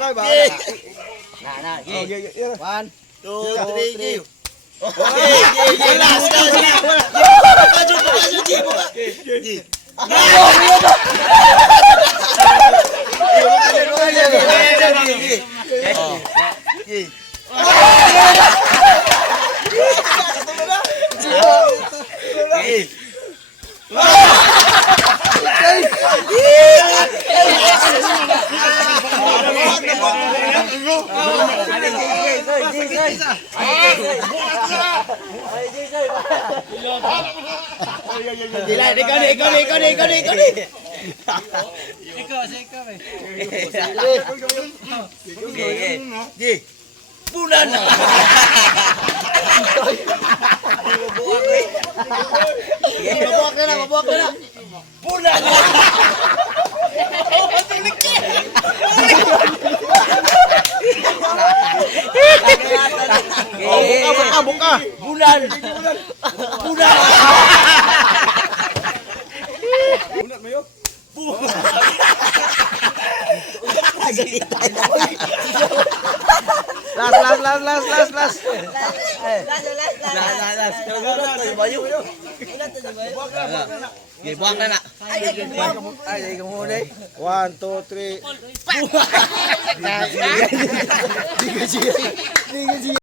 Kay ba? Na. Oh, yeah. 1, 2, 3, G. Last. Buka, G. Buka. G. Bulan. Mabuak ka na. Bulan. Buka. Bulan. Bulan. Bunat mayo. Last. Buang na. Ay, kamu deh. 1, 2, 3.